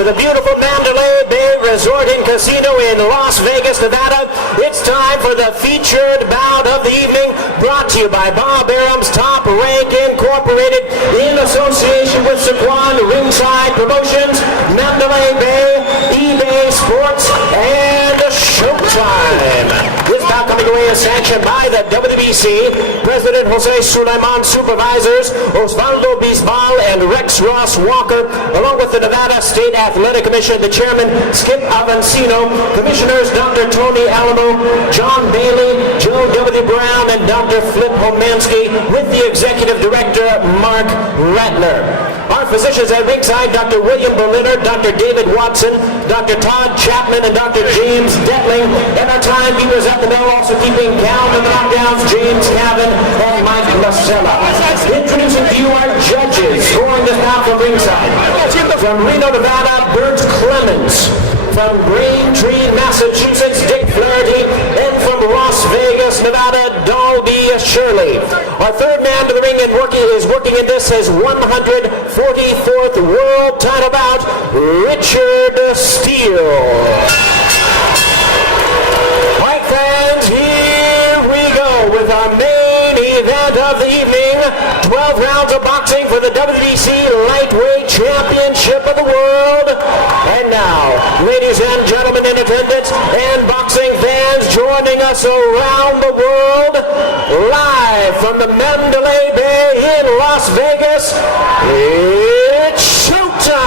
to the beautiful Mandalay Bay Resort and Casino in Las Vegas, Nevada. It's time for the featured bout of the evening, brought to you by Bob Arum's Top Rank Incorporated in association with Saquon Ringside Promotions, Mandalay Bay, eBay Sports, and Showtime. This bout coming away is sanctioned by the WBC, President Jose Sulaiman, Supervisors Osvaldo Bisbal and Rex Ross Walker, along with the Nevada State Athletic Commission, the Chairman Skip Avancino, Commissioners Dr. Tony Alamo, John Bailey, Joe W. Brown, and Dr. Flip Homansky, with the Executive Director Mark Ratner. Our physicians at ringside, Dr. William Berliner, Dr. David Watson, Dr. Todd Chapman, and Dr. James Detling. And our timekeepers at the bell, also keeping count of the knockdowns, James Cavan and Mike Marcella. Introducing to you our judges, scoring this bout from ringside. From Reno, Nevada, Bert Clemens. From Braintree, Massachusetts, Dick Flaherty. And from Las Vegas, Nevada, Dalby Shirley. Our third man to the ring and is working in this his 144th world title bout, Richard Steele. All right, fans, here we go with our main event of the evening. 12 rounds of boxing for the WBC Lightweight Championship of the World. And now, ladies and gentlemen in attendance and boxing fans joining us around the world, live from the Mandalay Bay in Las Vegas, it's showtime!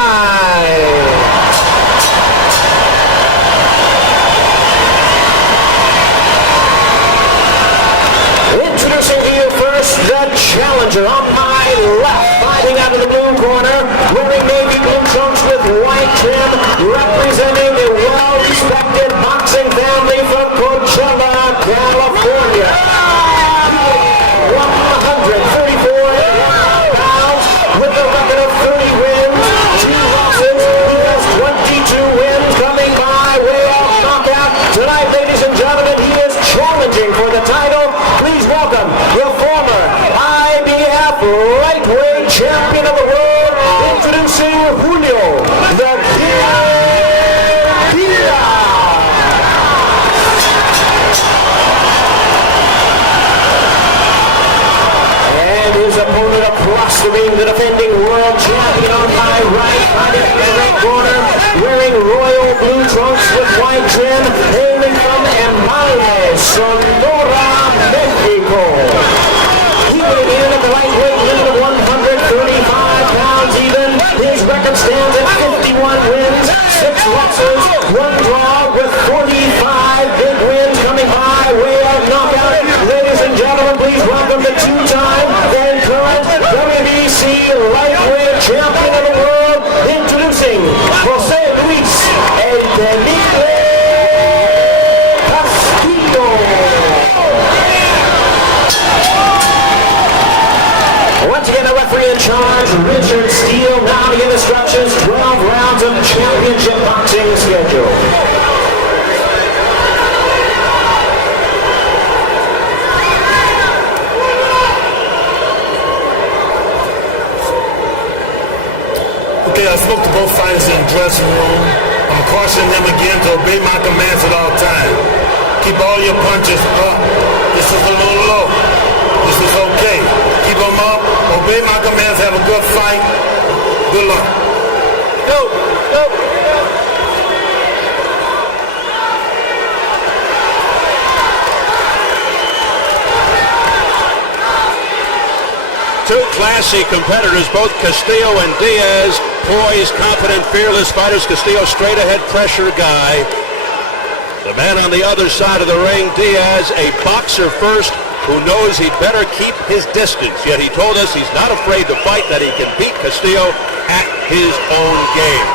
Introducing to you first, the challenger on my left, fighting out of the blue corner, wearing navy blue trunks with white trim, representing the well-respected boxing family from Coachella, California. 134 pounds with a record of 30 wins, 2 losses. He has 22 wins coming by way of knockout. Tonight, ladies and gentlemen, he is challenging for the title. Please welcome the former IBF lightweight champion of the world, introducing Julio, the Diaz. And his opponent across the ring, the defending world champion on my right, fighting in the red corner, wearing royal blue trunks with white trim, hailing from Empalme, Sonora, Mexico. Keeping it in at the lightweight limit of 135 pounds even. His record stands at 51 wins, 6 losses, 1 draw, with 45 big wins coming by way of knockout. Ladies and gentlemen, please welcome the 2-time and current WBC lightweight champion of the world, introducing Jose Luis El Teniente Castillo. Once again, the referee in charge, Richard Steele. Now to give instructions, 12 rounds of championship boxing schedule. Okay, I spoke to both fighters in the dressing room. I'm cautioning them again to obey my commands at all times. Keep all your punches up. This is a little low. This is okay. Keep them up. Obey my commands. Have a good fight. Good luck. Go, go. Two classy competitors, both Castillo and Diaz, poised, confident, fearless fighters. Castillo, straight ahead pressure guy. The man on the other side of the ring, Diaz, a boxer first, who knows he'd better keep his distance. Yet he told us he's not afraid to fight, that he can beat Castillo at his own game.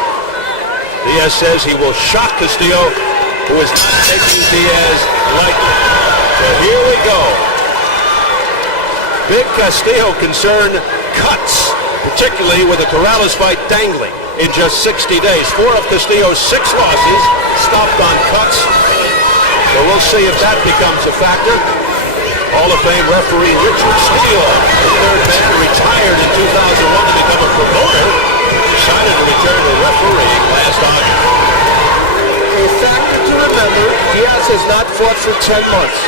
Diaz says he will shock Castillo, who is not taking Diaz lightly. So here we go. Big Castillo concerned cuts, particularly with the Corrales fight dangling in just 60 days. 4 of Castillo's 6 losses stopped on cuts. So we'll see if that becomes a factor. Hall of Fame referee Richard Steele, the third man, retired in 2001 to become a promoter. decided to return to refereeing last August. A factor to remember, Diaz has not fought for 10 months.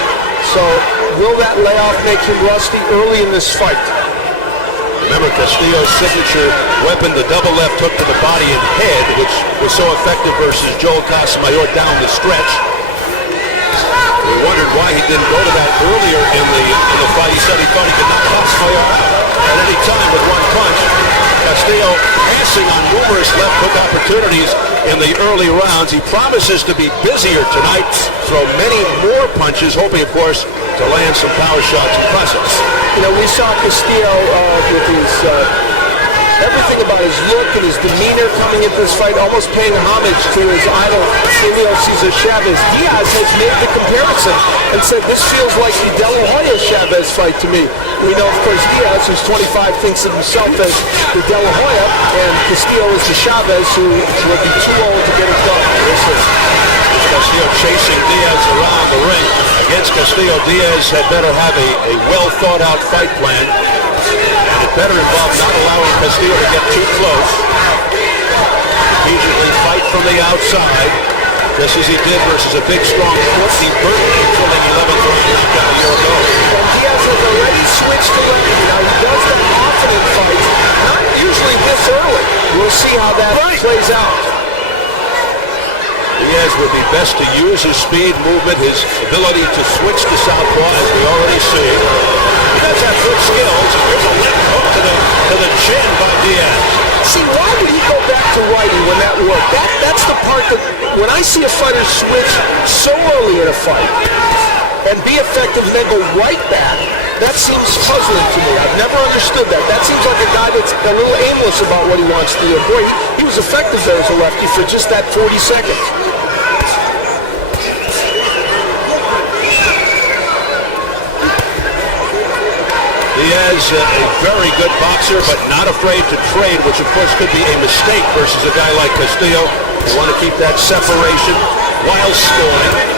So will that layoff make him rusty early in this fight? Remember Castillo's signature weapon, the double left hook to the body and head, which was so effective versus Joel Casamayor down the stretch. We wondered why he didn't go to that earlier in the fight. He said he thought he could knock Casamayor out at any time with one punch. Castillo passing on numerous left hook opportunities in the early rounds. He promises to be busier tonight, throw many more punches, hoping, of course, to land some power shots in process. You know, we saw Castillo with his everything about his look and his demeanor coming into this fight, almost paying homage to his idol, Julio Cesar Chavez. Diaz has made the comparison and said, this feels like the De La Hoya Chavez fight to me. We know, of course, Diaz, who's 25, thinks of himself as the De La Hoya, and Castillo is the Chavez who will be too old to get it done. Castillo chasing Diaz around the ring. Against Castillo, Diaz had better have a well-thought-out fight plan. And it better involve not allowing Castillo to get too close. Strategically fight from the outside, just as he did versus a big, strong Courtney Burton, killing 11th round knockout a year ago. Diaz has already switched to lefty. Now, he does that often in fights, not usually this early. We'll see how that plays out. Diaz would be best to use his speed, movement, his ability to switch to southpaw, as we already see. He does have good skills. Here's a left hook to the chin by Diaz. See, why would he go back to righty when that worked? That's the part that, when I see a fighter switch so early in a fight and be effective and then go right back, that seems puzzling to me. I've never understood that. That seems like a guy that's a little aimless about what he wants to do. Boy, he was effective there as a lefty for just that 40 seconds. Diaz, a very good boxer, but not afraid to trade, which of course could be a mistake versus a guy like Castillo. You want to keep that separation while scoring.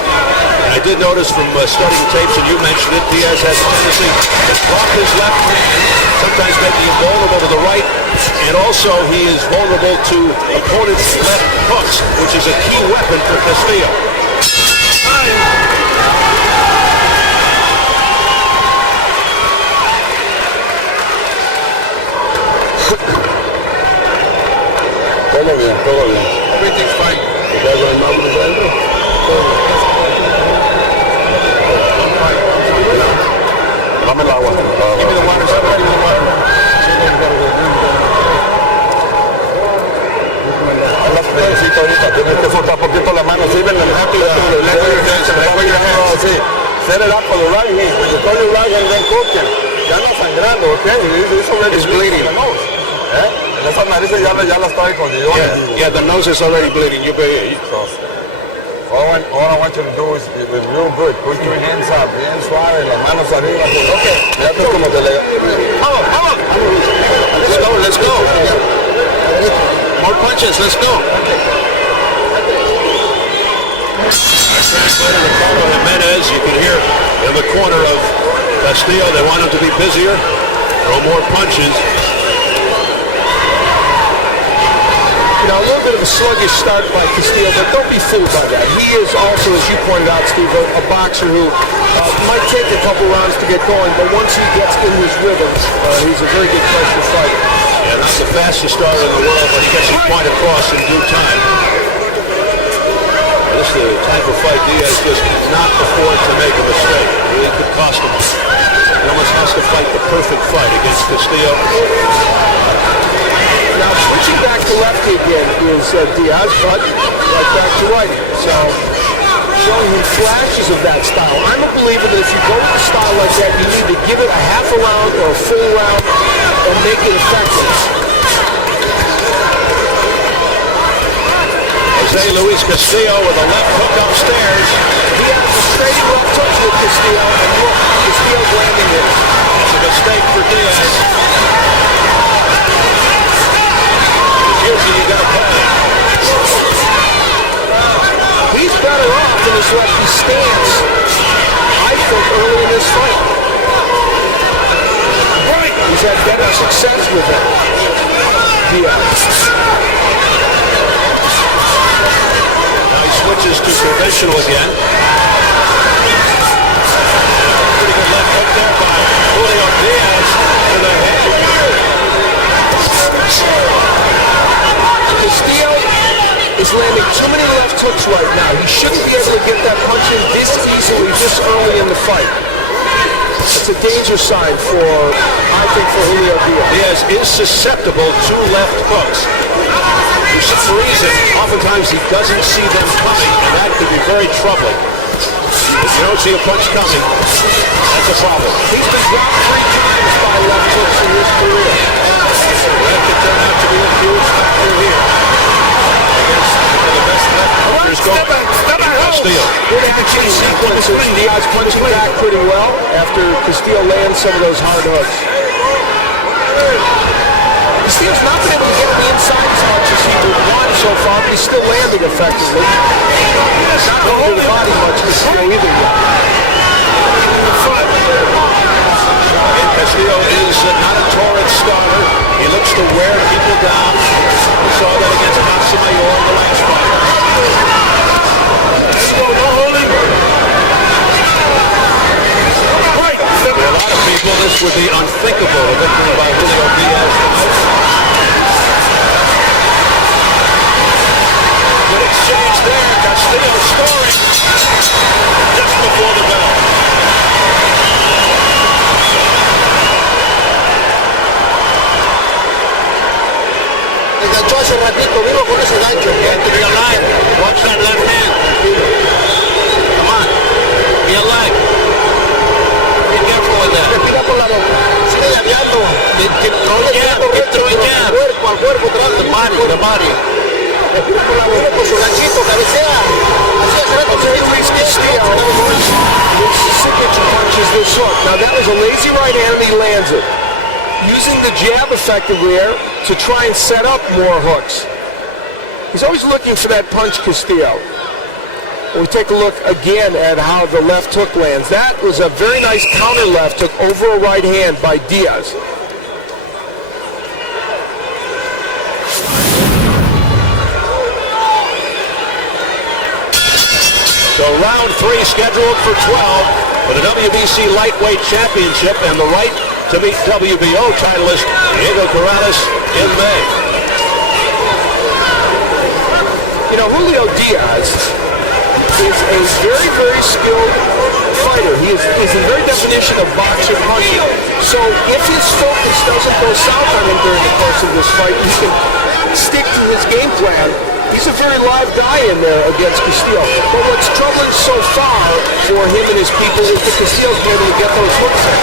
And I did notice from studying tapes, and you mentioned it, Diaz has a tendency to drop his left hand, sometimes making him vulnerable to the right, and also he is vulnerable to opponents' left hooks, which is a key weapon for Castillo. Todo bien, todo bien. Everything's fine. ¿Ya lo armamos dentro? Dame el agua. Give me the water, sir. Give me the water. Hablas necesito ahorita, tienes que soltar poquito la mano, sí, ven rápido. Sí. Set it up for the right knee. When you turn your right and then cook it. Ya no sangrando, okay? It's bleeding. Esas narices ya las trae con guiones. Yeah, the nose is already bleeding. All I want you to do is real good. Put your hands up, bien suave, las manos arriba. Okay. Fíjate como te le... Vamos. Let's go. More punches, let's go. Jimenez, you can hear in the corner of Castillo, they want him to be busier, throw more punches. You know, a little bit of a sluggish start by Castillo, but don't be fooled by that. He is also, as you pointed out, Steve, a boxer who might take a couple rounds to get going, but once he gets in his rhythms, he's a very good pressure fighter. Yeah, not the fastest starter in the world, but he gets his point across in due time. This is the type of fight Diaz just cannot afford to make a mistake. It could cost him. He almost has to fight the perfect fight against Castillo. Now, switching back to lefty again is Diaz, but right back to righty. So, showing him flashes of that style. I'm a believer that if you go with a style like that, you need to give it a half a round or a full round and make it effective. Jose Luis Castillo with a left hook upstairs. He has a straight left hook with Castillo, and look, Castillo's landing it. It's a mistake for Diaz. Usually you got to play. He's better off in his lefty stance, I think, early in this fight. He's had better success with it. Diaz. Now he switches to conventional again. Pretty good left hook there by Julio Diaz to the head. Castillo is landing too many left hooks right now. He shouldn't be able to get that punch in this easily, this early in the fight. It's a danger sign for, I think, for Julio Diaz. Diaz is susceptible to left hooks. For some reason, oftentimes he doesn't see them coming, and that could be very troubling. If you don't see a punch coming, that's a problem. He's been dropped 3 times by left hooks in his career. That could turn out to be a huge factor here. Against one of the best left hookers going, Castillo. Good action sequences. Diaz punching back pretty well after Castillo lands some of those hard hooks. Castillo's not been able to get on the inside as much as he would want so far, but he's still landing effectively. Not going to the body much, Castillo either yet. Castillo is not a torrid starter. He looks to wear people down. We saw that against Castillo in the last fight. For a lot of people, this would be unthinkable, a victory by Julio Diaz tonight. Good exchange there. Castillo scoring just before the bell. Enganchó hace ratito, vino con ese gancho. Be alive. Watch that left hand. Come on. Be alive. Be careful with that. Respira por la boca. Sigue llameando. Throw a jab. Cuerpo al cuerpo, atrás. The body. Respira por la boca con su ganchito, cabecea. Así hace rato se hizo un Castillo, his signature punch is this hook. Now that was a lazy right hand and he lands it. Using the jab effectively there to try and set up more hooks. He's always looking for that punch, Castillo. We take a look again at how the left hook lands. That was a very nice counter left hook over a right hand by Diaz. So round 3 scheduled for 12 for the WBC Lightweight Championship and the right to meet WBO titleist Diego Corrales in May. You know, Julio Diaz is a very, very skilled fighter. He is the very definition of boxer punching. So if his focus doesn't go south on him during the course of this fight, he can stick to his game plan. He's a very live guy in there against Castillo. But what's troubling so far for him and his people is that Castillo's been able to get those hooks in.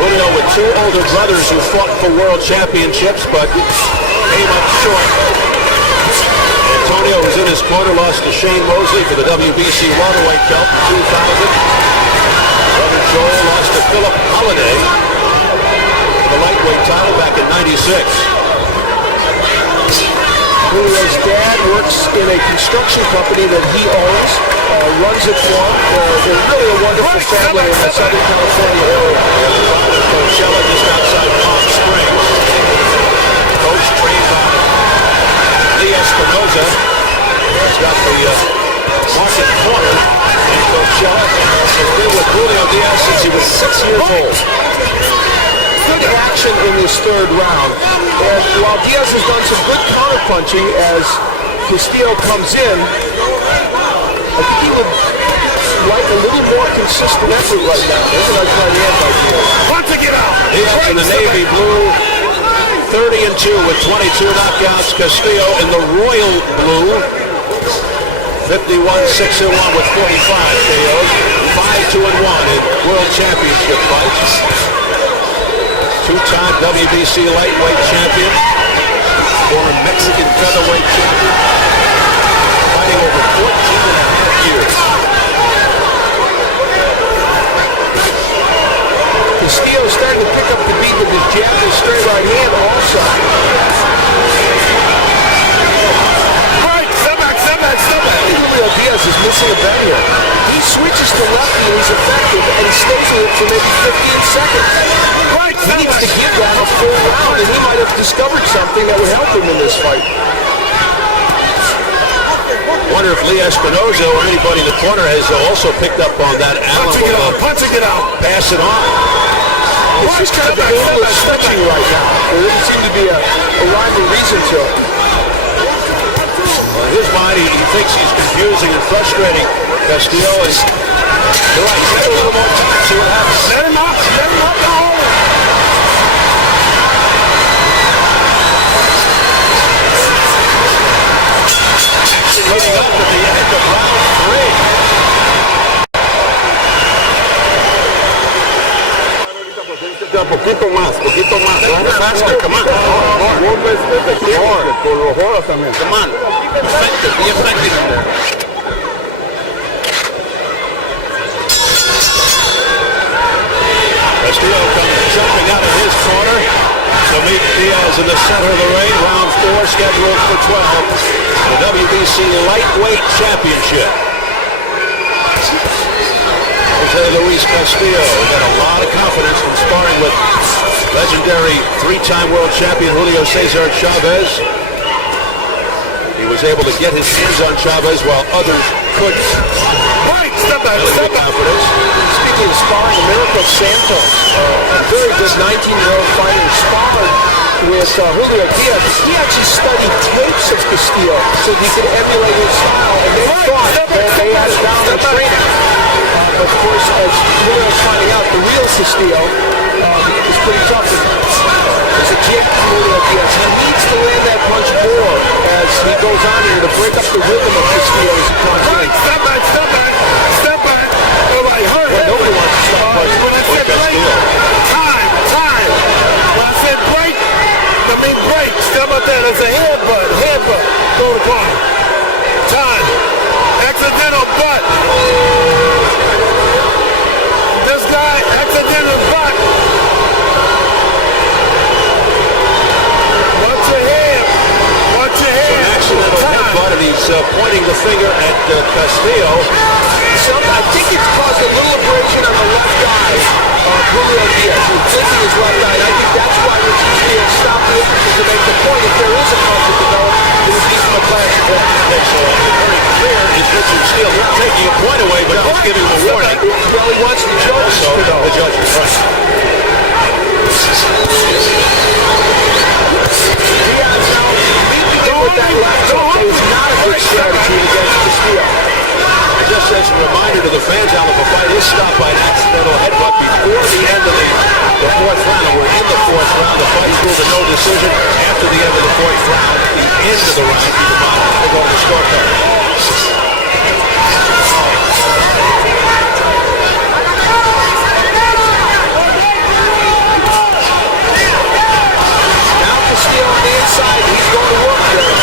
Julio with 2 older brothers who fought for world championships but came up short. Antonio was in his corner, lost to Shane Mosley for the WBC welterweight belt in 2000. Brother Joel lost to Philip Holliday for the lightweight title back in '96. Julio's dad works in a construction company that he owns, runs it for him. They're really a wonderful family in the Southern California area. Coachella just outside Palm Springs. Coach trained by Diaz Espinoza. He's got the market corner in Coachella. He's been with Julio Diaz since he was 6 years old. Good action in this third round. And while Diaz has done some good counter-punching as Castillo comes in, I think he would like a little more consistent effort right now. There's a nice right hand by Diaz. Want to get out. Diaz in the navy blue, 30-2 with 22 knockouts. Castillo in the royal blue, 51-6-1 with 45 KOs. 5-2-1 in world championship fights. 2-time WBC lightweight champion, former Mexican featherweight champion, fighting over 14.5 years. Castillo starting to pick up the beat with his jab and straight right hand also. Right, step back. Julio Diaz is missing a bet here. He switches to lefty and he's effective and he stays with it for maybe 15 seconds. Right, He needs to give that a full have discovered something that would help him in this fight. Wonder if Lee Espinoza or anybody in the corner has also picked up on that. Punching it out. Pass it on. It's just kind of a little stretching right now. There doesn't seem to be a rhyme or reason to it. In his mind, he thinks he's confusing and frustrating Castillo. And you're right, he's got a little more time. See what happens. Let him out. Let him out the hole. Leading up to the end of round 3. Poquito más. Faster, come on. Come on. Effective, be effective in there. Castillo comes jumping out of his corner to meet Diaz in the center of the ring. Round 4 scheduled for 12. The WBC Lightweight Championship. Jose Luis Castillo got a lot of confidence from sparring with legendary 3-time world champion Julio Cesar Chavez. He was able to get his hands on Chavez while others couldn't. Step back. Confidence. Speaking of sparring, Americo Santos, a very good 19-year-old fighter, sparred with Julio Diaz. He actually studied tapes of Castillo so he could emulate his style, and they thought that they had it down in training. But of course, as Julio's finding out, the real Castillo is pretty tough. There's a kick from Julio Diaz. He needs to land that punch more as he goes on here to break up the rhythm of Castillo as he punches in. Step back. Nobody hurt. Nobody wants to stop punching. When I said break, time. When I said break, I mean break. Step up there. There's a headbutt. Go to corner. Time. Accidental butt. This guy, accidental butt. Watch your head. An accidental headbutt, and he's pointing the finger at Castillo. I think it's caused a little abrasion on the left eye of Julio Diaz. He's missing his left eye, and I think that's why Rich Castillo stopped the injury to make the point. If there is a punch to develop, it would be from a classic hit. Okay, so very clear is Richard Steele not taking a point away, but he's giving him a warning. Well, he wants the judges to know. The judge is right. Diaz now completely good with that left hook. It was not a good strategy against Castillo. Just as a reminder to the fans, Al, if a fight is stopped by an accidental headbutt before the end of the 4th round, we're in the 4th round, the fight is ruled a no decision. After the end of the 4th round, the end of the round, keep in mind, we're going to scorecard. Now Castillo on the inside, he's going to work there.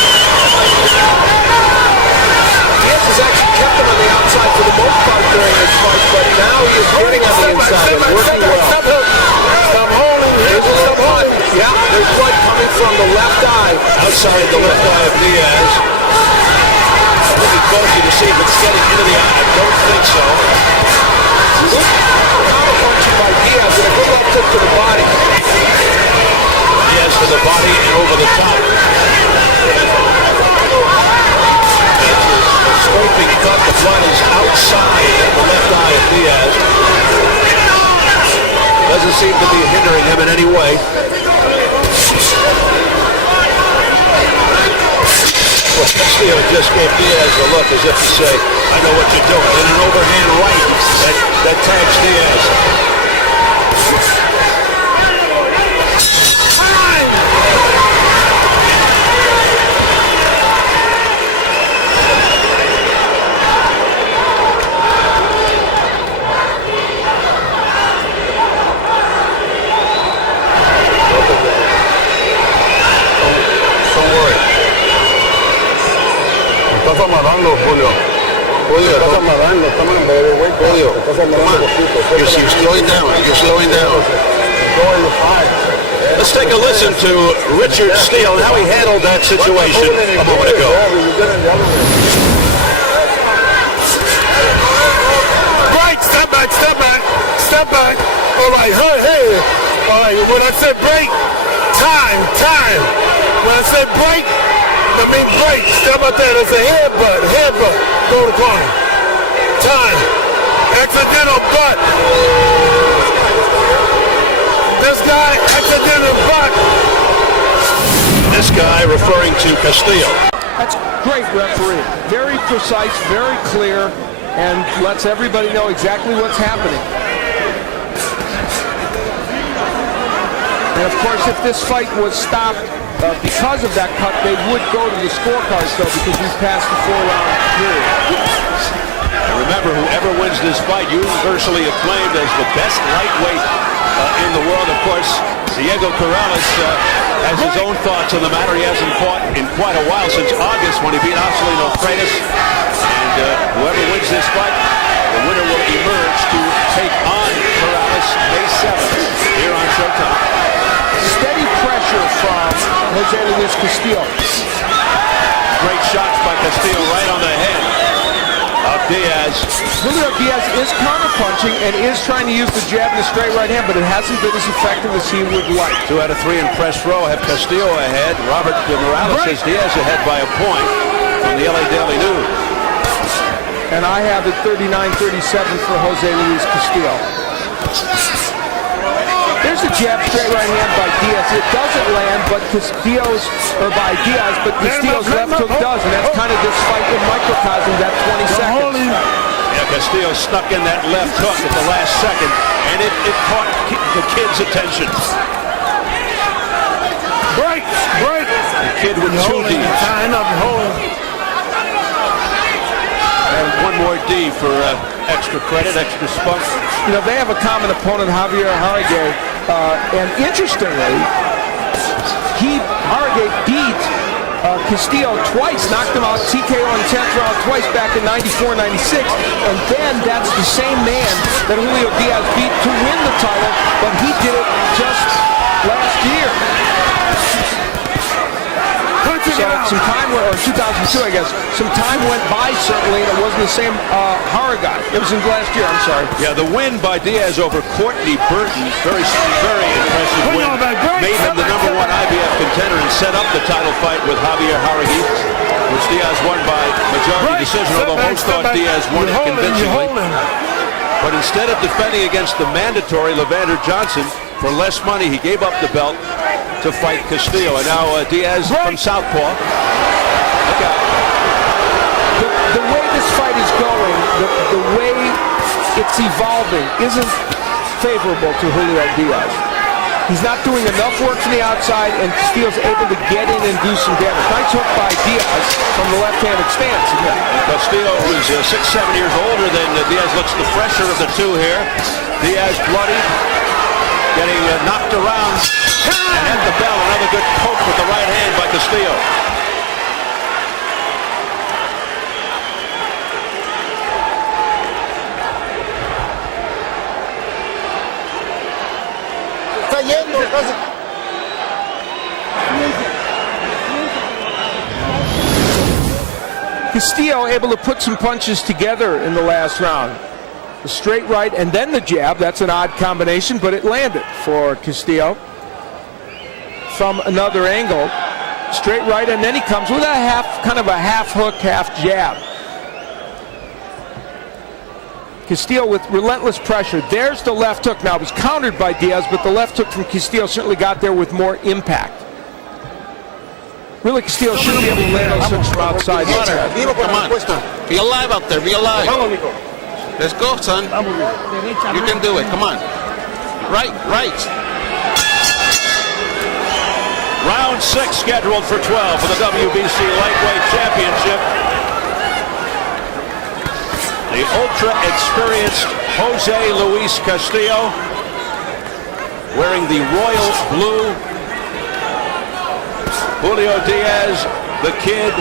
Diaz has actually kept him on the outside for the most part during this fight, but now he is getting on the inside and working well. Stop holding. Yeah, there's blood coming from the left eye. Outside the left eye of Diaz. Looking closely to see if it's getting into the eye. I don't think so. Counter punching by Diaz and a good left hook to the body. Diaz to the body and over the top. Scraping cut, the blood is outside the left eye of Diaz. Doesn't seem to be hindering him in any way. Well, Castillo just gave Diaz a look as if to say, I know what you're doing. And an overhand right that tags Diaz. Estás amarrando, Julio. Estás amarrando, estamos en Julio. Estás amarrando poquito. You're slowing down. Let's take a listen to Richard Steele and how he handled that situation a moment ago. Break, step back. All right, hey. All right, when I said break, Time. When I say break, I mean break. Step out there. It's a headbutt. Go to the corner. Time. Accidental butt. This guy, accidental butt. This guy referring to Castillo. That's great refereeing. Very precise, very clear, and lets everybody know exactly what's happening. And of course, if this fight was stopped because of that cut, they would go to the scorecards, though, because we've passed the 4-round period. And remember, whoever wins this fight, universally acclaimed as the best lightweight in the world. Of course, Diego Corrales has his own thoughts on the matter. He hasn't fought in quite a while, since August, when he beat Marcelino Freitas. And whoever wins this fight, the winner will emerge to take on Corrales May 7th here on Showtime. Steady pressure from Jose Luis Castillo. Great shots by Castillo right on the head of Diaz. Julio Diaz is counterpunching and is trying to use the jab and the straight right hand, but it hasn't been as effective as he would like. 2 out of 3 in press row have Castillo ahead. Robert Morales has Diaz ahead by a point from the LA Daily News. And I have it 39-37 for Jose Luis Castillo. There's a jab straight right hand by Diaz. It doesn't land, but Castillo's, or by Diaz, but Castillo's left hook does, and that's kind of this fight in microcosm, that 20 seconds. Yeah, Castillo snuck in that left hook at the last second, and it caught the kid's attention. Break. The kid with 2 Ds. Tying up and holding. And 1 more D for extra credit, extra spunk. You know, they have a common opponent, Javier Haragay, and interestingly, Haragay beat Castillo twice, knocked him out TKO in the 10th round twice back in 94-96, and then that's the same man that Julio Diaz beat to win the title, but he did it just last year. So some time, or 2002, I guess, some time went by certainly, and it wasn't the same Haragay. It was in last year, I'm sorry. Yeah, the win by Diaz over Courtney Burton, very impressive win, made him the #1 IBF contender and set up the title fight with Javier Haragay, which Diaz won by majority decision, although most thought Diaz won it convincingly. But instead of defending against the mandatory Levander Johnson for less money, he gave up the belt to fight Castillo. And now Diaz from southpaw. Look out. The way this fight is going, the way it's evolving isn't favorable to Julio Diaz. He's not doing enough work from the outside, and Castillo's able to get in and do some damage. Nice hook by Diaz from the left-handed stance again. Castillo, who's 6-7 years older than Diaz, looks the fresher of the two here. Diaz bloodied, getting knocked around, and at the bell, another good poke with the right hand by Castillo. Está yendo, Castillo able to put some punches together in the last round. The straight right and then the jab. That's an odd combination, but it landed for Castillo. From another angle, straight right, and then he comes with a kind of a half hook, half jab. Castillo with relentless pressure. There's the left hook. Now it was countered by Diaz, but the left hook from Castillo certainly got there with more impact. Really, Castillo shouldn't be able to land those hooks from outside. Come on. Be alive out there. Be alive. Let's go, son. You can do it. Come on. Right. Round 6 scheduled for 12 for the WBC Lightweight Championship. The ultra-experienced Jose Luis Castillo wearing the royal blue. Julio Diaz, the kid,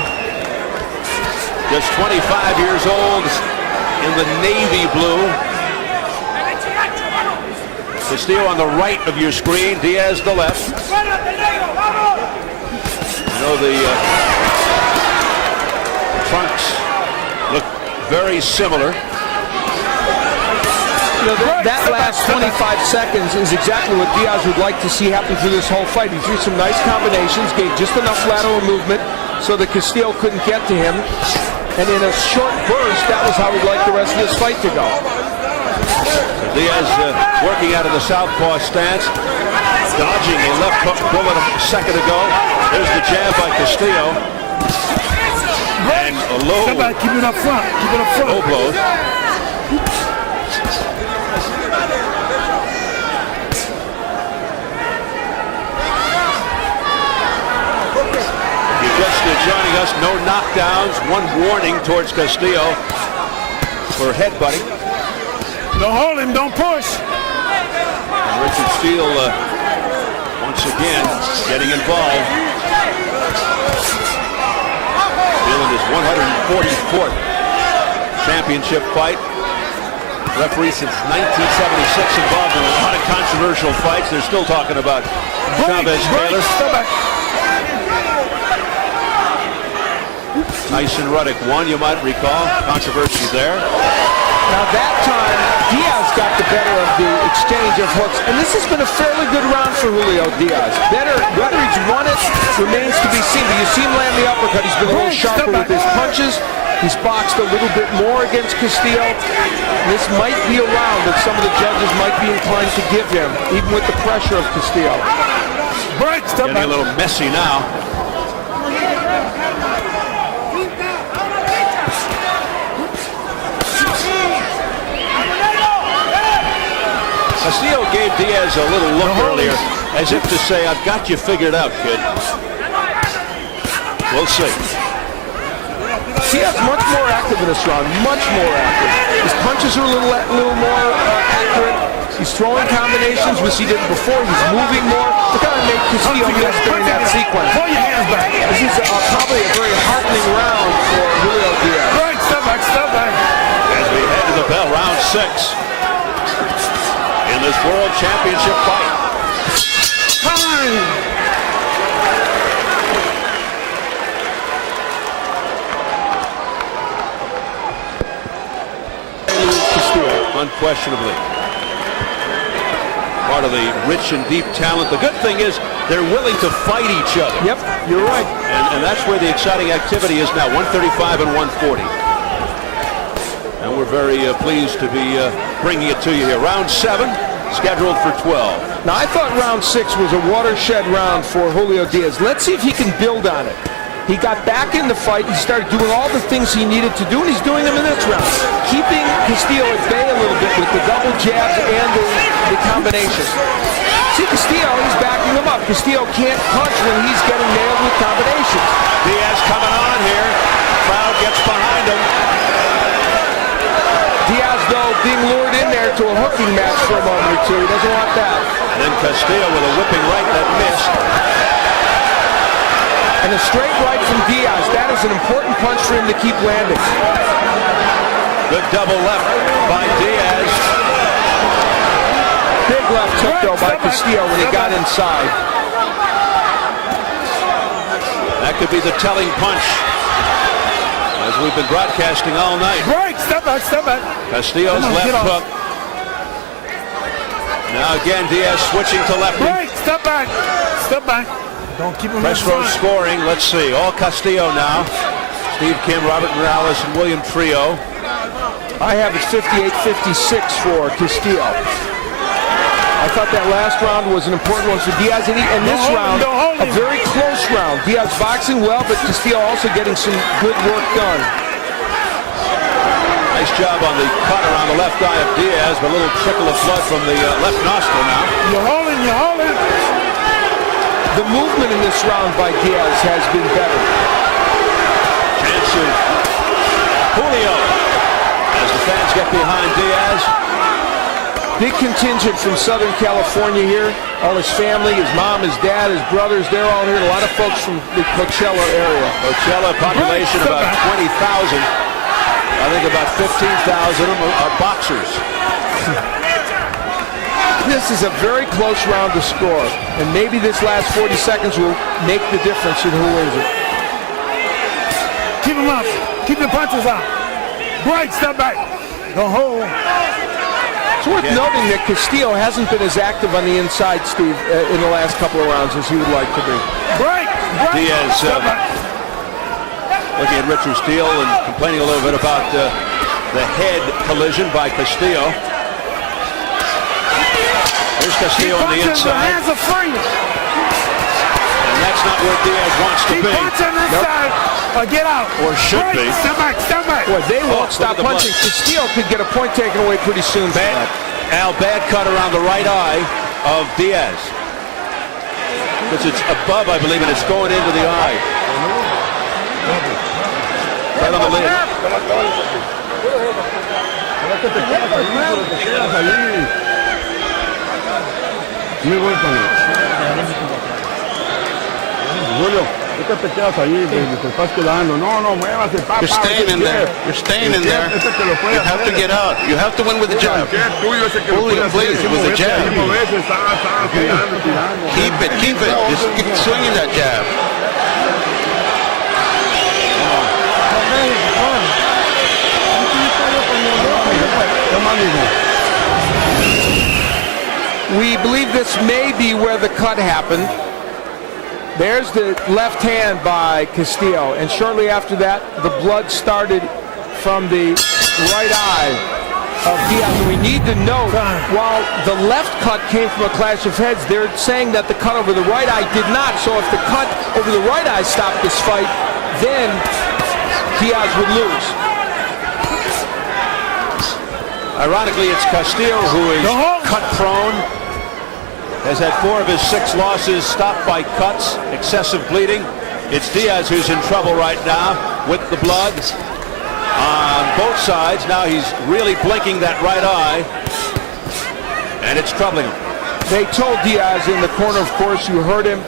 just 25 years old, in the navy blue. Castillo on the right of your screen, Diaz the left. You know, the trunks look very similar. You know, that last 25 seconds is exactly what Diaz would like to see happen through this whole fight. He threw some nice combinations, gave just enough lateral movement so that Castillo couldn't get to him. And in a short burst, that was how he'd like the rest of this fight to go. Diaz working out of the southpaw stance, dodging a left hook bullet a second ago. There's the jab by Castillo. And a low. Somebody keep it up front. Keep it up front. Low blow. If you're just joining us, no knockdowns. One warning towards Castillo for headbutting. Don't hold him. Don't push. And Richard Steele once again getting involved. Steele in his 144th championship fight. Referee since 1976, involved in a lot of controversial fights. They're still talking about Chavez Taylor. Tyson Ruddock won, you might recall. Controversy there. Now that time, Diaz got the better of the exchange of hooks, and this has been a fairly good round for Julio Diaz. Whether he's won it remains to be seen, but you see him land the uppercut. He's been a little sharper with his punches. He's boxed a little bit more against Castillo. This might be a round that some of the judges might be inclined to give him, even with the pressure of Castillo. Getting a little messy now. Castillo gave Diaz a little look earlier, as if to say, I've got you figured out, kid. We'll see. Diaz much more active in this round, much more active. His punches are a little more accurate. He's throwing combinations, which he did before. He's moving more. Look how he made Castillo miss during that sequence. Pull your hands back. This is probably a very heartening round for Julio Diaz. Right, step back, step back. As we head to the bell, round 6 in this World Championship fight. Time. Unquestionably part of the rich and deep talent. The good thing is they're willing to fight each other. Yep, you're right. And that's where the exciting activity is now, 135 and 140. And we're very pleased to be bringing it to you here. Round 7, scheduled for 12. Now, I thought round 6 was a watershed round for Julio Diaz. Let's see if he can build on it. He got back in the fight. He started doing all the things he needed to do, and he's doing them in this round. Keeping Castillo at bay a little bit with the double jabs and the combinations. See, Castillo, he's backing him up. Castillo can't punch when he's getting nailed with combinations. Diaz coming on here. Crowd gets behind him. Diaz, though, being lured in there to a hooking match for a moment or two. He doesn't want that. And then Castillo with a whipping right that missed. And a straight right from Diaz. That is an important punch for him to keep landing. Good double left by Diaz. Big left hook, though, by Castillo when he got inside. That could be the telling punch, as we've been broadcasting all night. Break, step back, step back. Castillo's left hook. Now again, Diaz switching to left. Break, step back, step back. Don't keep him Press row scoring. Let's see. All Castillo now. Steve Kim, Robert Morales, and William Trio. I have it 58-56 for Castillo. I thought that last round was an important one for Diaz, and this round, a very close round. Diaz boxing well, but Castillo also getting some good work done. Nice job on the cut around the left eye of Diaz, but a little trickle of blood from the left nostril now. You're holding, you're holding. The movement in this round by Diaz has been better. Chance of Julio as the fans get behind Diaz. Big contingent from Southern California here. All his family, his mom, his dad, his brothers, they're all here. A lot of folks from the Coachella area. Coachella population about 20,000. I think about 15,000 of them are boxers. This is a very close round to score, and maybe this last 40 seconds will make the difference in who wins it. Keep him up. Keep the punches out. Break, step back. Don't hold. It's worth noting that Castillo hasn't been as active on the inside, Steve, in the last couple of rounds as he would like to be. Diaz looking at Richard Steele and complaining a little bit about the head collision by Castillo. Here's Castillo on the inside. Hands are free. And that's not where Diaz wants to be. Get out. Or should be. Step back. Boy, they won't stop look at the punching. Castillo could get a point taken away pretty soon. Bad cut around the right eye of Diaz. Because it's above, I believe, and it's going into the eye. Right on the lid. Julio, ¿qué te quedas ahí? Te estás quedando. No, muévase, papá. You're staying in there. You're staying in there. You have to get out. You have to win with the jab. Julio, please, with the jab. Keep it. Just keep swinging that jab. We believe this may be where the cut happened. There's the left hand by Castillo, and shortly after that, the blood started from the right eye of Diaz. And we need to note, while the left cut came from a clash of heads, they're saying that the cut over the right eye did not. So if the cut over the right eye stopped this fight, then Diaz would lose. Ironically, it's Castillo who is cut prone. Has had 4 of his 6 losses stopped by cuts, excessive bleeding. It's Diaz who's in trouble right now with the blood on both sides. Now he's really blinking that right eye, and it's troubling him. They told Diaz in the corner, of course, you heard him,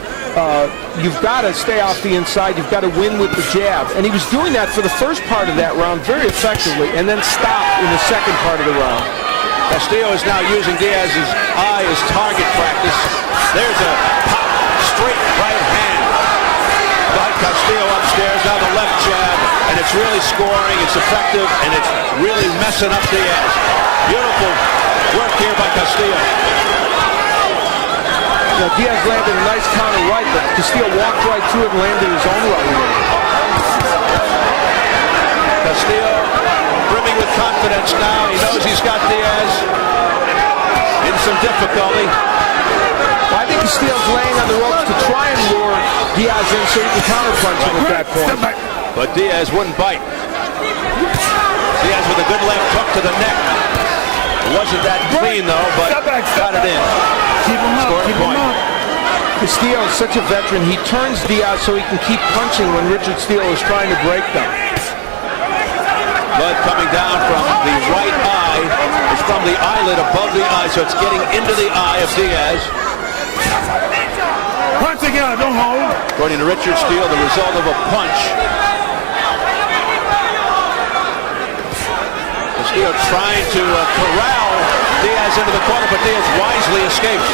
you've got to stay off the inside, you've got to win with the jab. And he was doing that for the first part of that round very effectively, and then stopped in the second part of the round. Castillo is now using Diaz's eye as target practice. There's a pop, straight right hand by Castillo upstairs. Now the left jab, and it's really scoring, it's effective, and it's really messing up Diaz. Beautiful work here by Castillo. Now Diaz landed a nice counter right, but Castillo walked right through it and landed his own right. Castillo brimming with confidence now. He knows he's got Diaz in some difficulty. I think Castillo's laying on the ropes to try and lure Diaz in so he can counterpunch him at that point. But Diaz wouldn't bite. Diaz with a good left hook to the neck. It wasn't that clean though, but got it in. Keep him up. Castillo is such a veteran. He turns Diaz so he can keep punching when Richard Steele is trying to break them. Blood coming down from the right eye. It's from the eyelid above the eye, so it's getting into the eye of Diaz. Punch together, don't hold. According to Richard Steele, the result of a punch. Castillo trying to corral Diaz into the corner, but Diaz wisely escapes.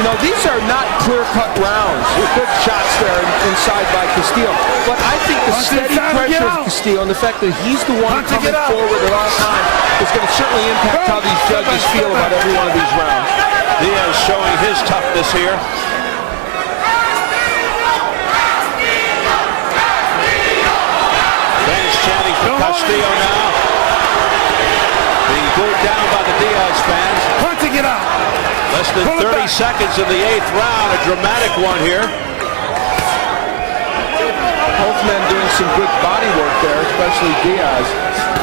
You know, these are not clear-cut rounds with good shots there inside by Castillo. But I think the steady pressure of Castillo and the fact that he's the one coming forward at all times is going to certainly impact how these judges feel about every one of these rounds. Diaz showing his toughness here. Fans chanting for Castillo now. Being booed down by the Diaz fans. Punching it out. Less than 30 seconds in the 8th round, a dramatic one here. Both men doing some good body work there, especially Diaz.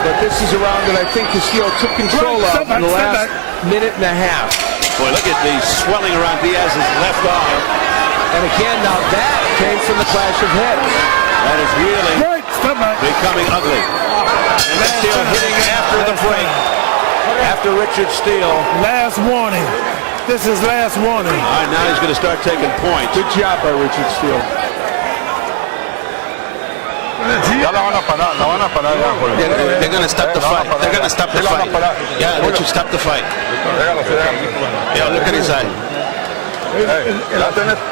But this is a round that I think Castillo took control of in the last minute and a half. Boy, look at the swelling around Diaz's left arm. And again, now that came from the clash of heads. That is really becoming ugly. And Castillo hitting after the break. After Richard Steele. Last warning. This is last warning. All right, now he's going to start taking points. Good job by Richard Steele. Ya la van a parar, They're going to stop the fight. They're going to stop the fight. Yeah, Richard, stop the fight. Yeah, look at his eye.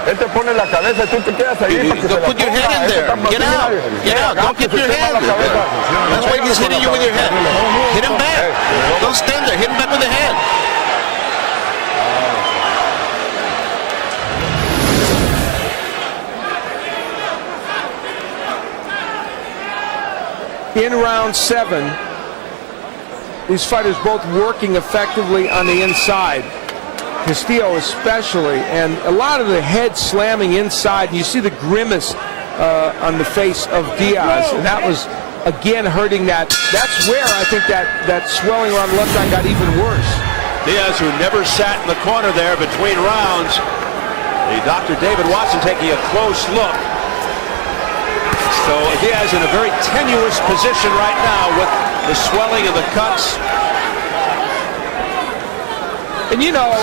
Él te pone la cabeza y tú te quedas ahí. Go put your head in there. Get out. Get out. Don't get your head. That's why he's hitting you with your head. Hit him back. Don't stand there. Hit him back with the head. in round 7, these fighters both working effectively on the inside. Castillo especially, and a lot of the head slamming inside. You see the grimace on the face of Diaz, and that was, again, hurting that. That's where I think that swelling around the left eye got even worse. Diaz, who never sat in the corner there between rounds. The Dr. David Watson taking a close look. So Diaz in a very tenuous position right now with the swelling and the cuts. And you know,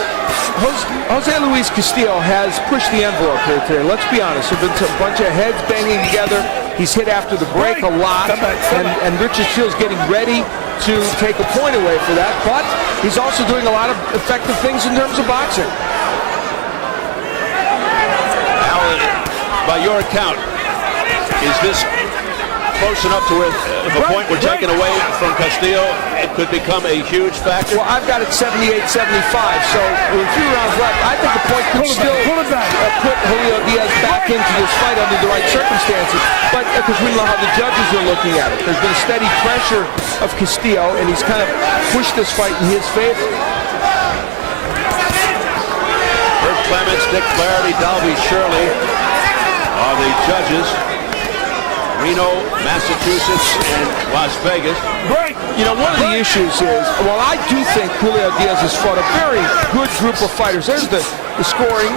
Jose Luis Castillo has pushed the envelope here today. Let's be honest. There's been a bunch of heads banging together. He's hit after the break a lot. And Richard Shields getting ready to take a point away for that. But he's also doing a lot of effective things in terms of boxing. Alan, by your account, is this close enough to where if a point were taken away from Castillo, it could become a huge factor? Well, I've got it 78-75, so with 3 rounds left, I think the point could still put Julio Diaz back into this fight under the right circumstances, but because we don't know how the judges are looking at it. There's been steady pressure of Castillo, and he's kind of pushed this fight in his favor. Herb Clements, Dick Flaherty, Dalby Shirley are the judges. Reno, Massachusetts, and Las Vegas. You know, one of the issues is, while I do think Julio Diaz has fought a very good group of fighters, there's the scoring,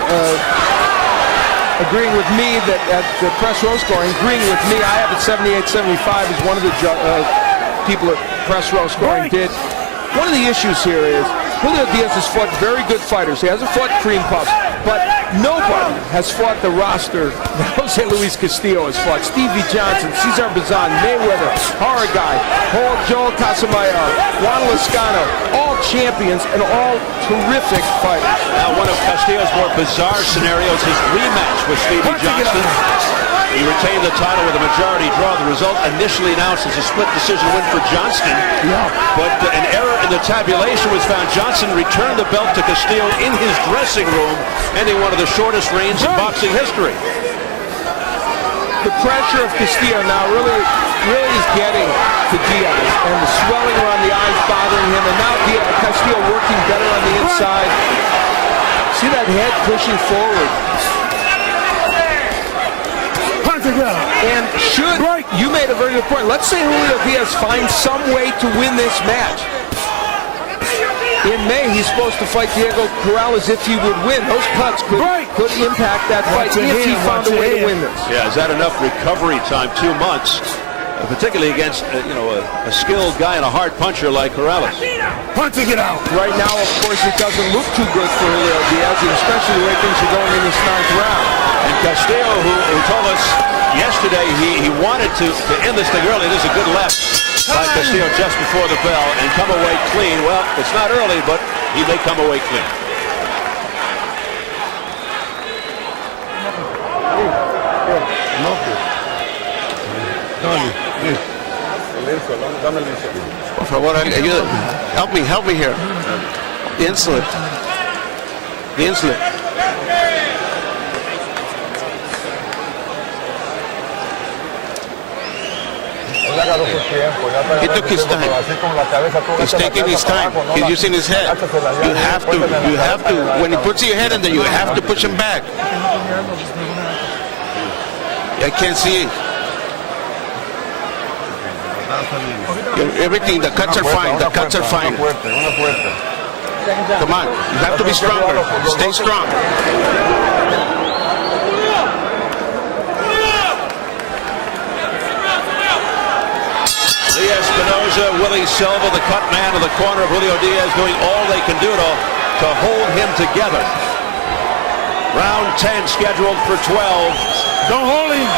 agreeing with me that at the press row scoring, agreeing with me, I have it 78-75 as one of the people at press row scoring did. One of the issues here is Julio Diaz has fought very good fighters. He hasn't fought cream puffs, but nobody has fought the roster that Jose Luis Castillo has fought. Stevie Johnson, Cesar Bazan, Mayweather, Haragai, Joel Casamayor, Juan Lascano, all champions and all terrific fighters. Now, one of Castillo's more bizarre scenarios, his rematch with Stevie Johnson. He retained the title with a majority draw. The result initially announced as a split decision win for Johnston. But an error in the tabulation was found. Johnson returned the belt to Castillo in his dressing room, ending one of the shortest reigns in boxing history. The pressure of Castillo now really is getting to Diaz, and the swelling around the eyes bothering him, and now Castillo working better on the inside. See that head pushing forward. And you made a very good point. Let's say Julio Diaz finds some way to win this match. In May, he's supposed to fight Diego Corrales if he would win. Those cuts could impact that fight if he found a way to win this. Yeah, is that enough recovery time? 2 months, particularly against a skilled guy and a hard puncher like Corrales. Punching it out. Right now, of course, it doesn't look too good for Julio Diaz, especially the way things are going in this 9th round. And Castillo, who told us yesterday he wanted to end this thing early. There's a good left by Castillo just before the bell and come away clean. Well, it's not early, but he may come away clean. Por favor, ayuda. Help me here. The insulin. The insulin. He took his time. He's taking his time. He's using his head. You have to. When he puts your head in there, you have to push him back. I can't see it. Everything, the cuts are fine. The cuts are fine. Come on, you have to be stronger. Stay strong. Espinosa, Willie Silva, the cut man in the corner of Julio Diaz, doing all they can do to hold him together. Round 10 scheduled for 12. Don't hold him.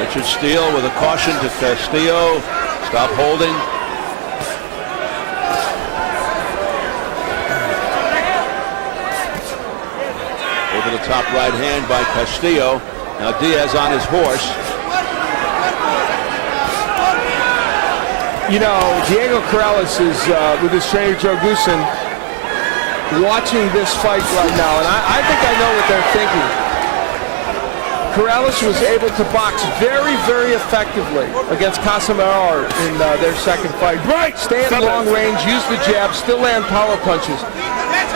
Richard Steele with a caution to Castillo. Stop holding. Over the top right hand by Castillo. Now Diaz on his horse. You know, Diego Corrales is with his trainer Joe Goosen watching this fight right now, and I think I know what they're thinking. Corrales was able to box very, very effectively against Casimiro in their second fight. Stay at long range, use the jab, still land power punches.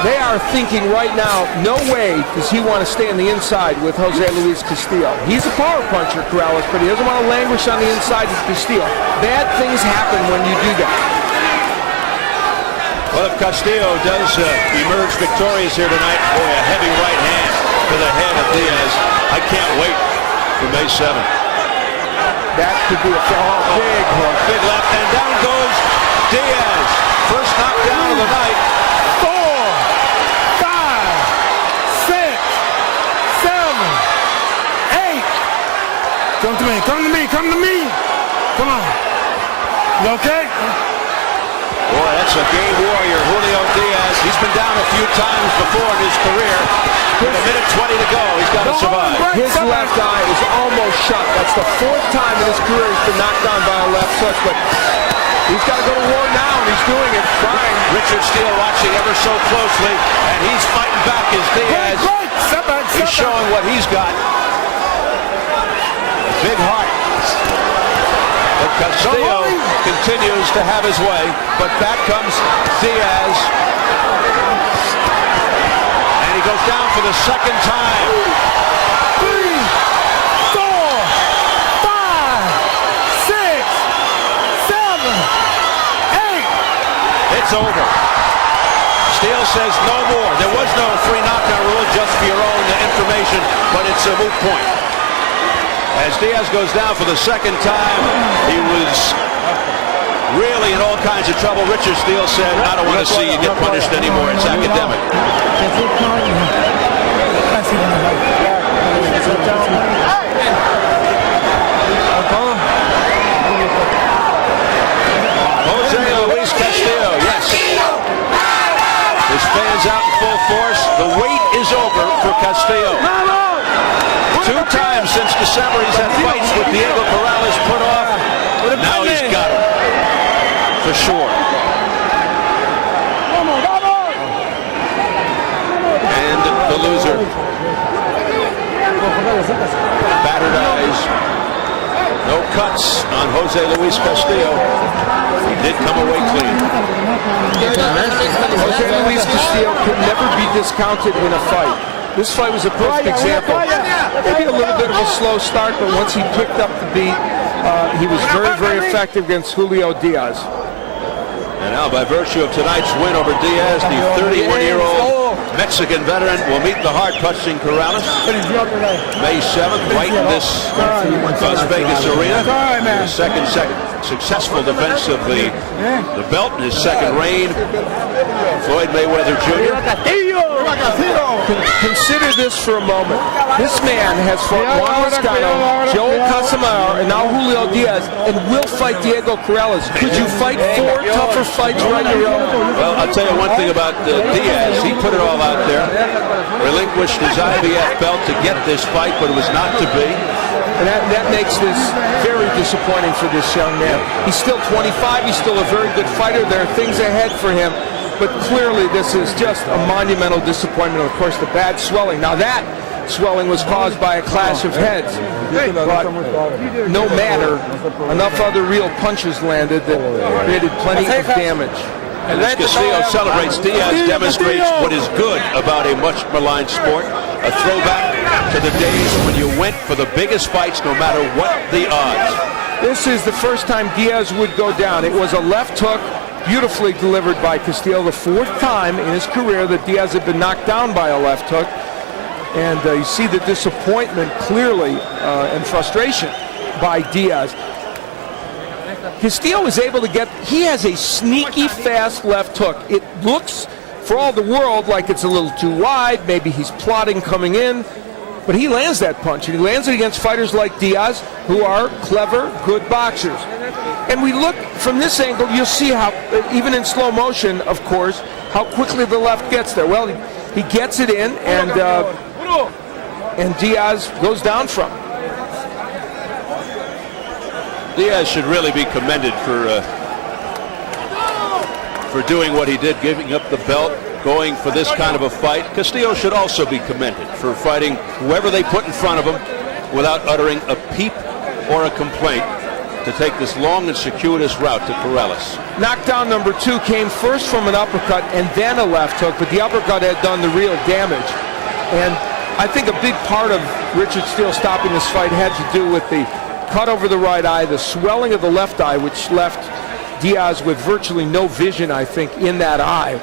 They are thinking right now, no way does he want to stay on the inside with Jose Luis Castillo. He's a power puncher, Corrales, but he doesn't want to languish on the inside with Castillo. Bad things happen when you do that. Well, if Castillo does emerge victorious here tonight, boy, a heavy right hand to the head of Diaz. I can't wait for May 7th. That could be a big hook. Big left, and down goes Diaz. First knockdown of the night. 4, 5, 6, 7, 8. Come to me, come to me, come to me. Come on. You okay? Boy, that's a game warrior, Julio Diaz. He's been down a few times before in his career. With a minute 20 to go, he's got to survive. His left eye is almost shut. That's the 4th time in his career he's been knocked down by a left hook, but he's got to go to war now, and he's doing it, trying. Richard Steele watching ever so closely, and he's fighting back as Diaz. He's showing what he's got. A big heart. But Castillo continues to have his way, but back comes Diaz. And he goes down for the second time. 3, 4, 5, 6, 7, 8. It's over. Steele says no more. There was no free knockdown rule, just for your own information, but it's a moot point. As Diaz goes down for the second time, he was really in all kinds of trouble. Richard Steele said, I don't want to see you get punished anymore. It's academic. Jose Luis Castillo, yes. His fans out in full force. The wait is over for Castillo. 2 times since December he's had fights with Diego Corrales put off. Now he's got him. For sure. And the loser. Battered eyes. No cuts on Jose Luis Castillo. He did come away clean. Jose Luis Castillo could never be discounted in a fight. This fight was a perfect example. Maybe a little bit of a slow start, but once he picked up the beat, he was very, very effective against Julio Diaz. And now, by virtue of tonight's win over Diaz, the 31-year-old Mexican veteran will meet the hard-punching Corrales May 7th, right in this Las Vegas arena. His second successful defense of the belt in his second reign. Floyd Mayweather Jr. Consider this for a moment. This man has fought Juan Moscano, Joel Casimiro, and now Julio Diaz, and will fight Diego Corrales. Could you fight 4 tougher fights right in a row? Well, I'll tell you one thing about Diaz. He put it all out there. Relinquished his IBF belt to get this fight, but it was not to be. And that makes this very disappointing for this young man. He's still 25. He's still a very good fighter. There are things ahead for him. But clearly this is just a monumental disappointment. Of course, the bad swelling. Now that swelling was caused by a clash of heads. But no matter, enough other real punches landed that created plenty of damage. And as Castillo celebrates, Diaz demonstrates what is good about a much maligned sport. A throwback to the days when you went for the biggest fights no matter what the odds. This is the first time Diaz would go down. It was a left hook, beautifully delivered by Castillo. The 4th time in his career that Diaz had been knocked down by a left hook. And you see the disappointment clearly and frustration by Diaz. Castillo is able to he has a sneaky fast left hook. It looks for all the world like it's a little too wide. Maybe he's plotting coming in. But he lands that punch, and he lands it against fighters like Diaz, who are clever, good boxers. And we look from this angle, you'll see how, even in slow motion, of course, how quickly the left gets there. Well, he gets it in, and Diaz goes down from it. Diaz should really be commended for doing what he did, giving up the belt, going for this kind of a fight. Castillo should also be commended for fighting whoever they put in front of him without uttering a peep or a complaint to take this long and circuitous route to Corrales. Knockdown number 2 came first from an uppercut and then a left hook, but the uppercut had done the real damage. And I think a big part of Richard Steele stopping this fight had to do with the cut over the right eye, the swelling of the left eye, which left Diaz with virtually no vision, I think, in that eye.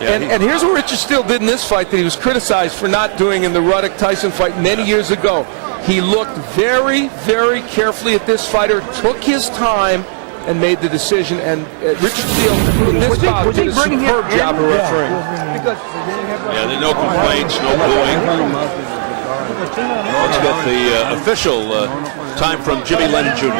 And here's what Richard Steele did in this fight that he was criticized for not doing in the Ruddock-Tyson fight many years ago. He looked very, very carefully at this fighter, took his time, and made the decision. And Richard Steele, in this bout, did a superb job of refereeing. Yeah, there are no complaints, no booing. Let's get the official time from Jimmy Lennon Jr.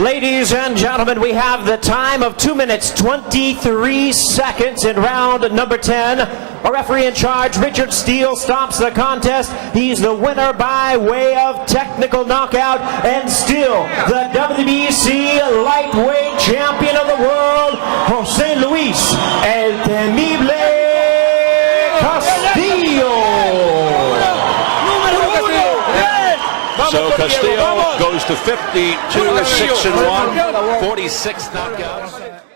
Ladies and gentlemen, we have the time of 2 minutes, 23 seconds in round number 10. Our referee in charge, Richard Steele, stops the contest. He's the winner by way of technical knockout and still the WBC lightweight champion of the world, Jose Luis El Temible Castillo. So Castillo goes to 52, 6-1, 46 knockouts.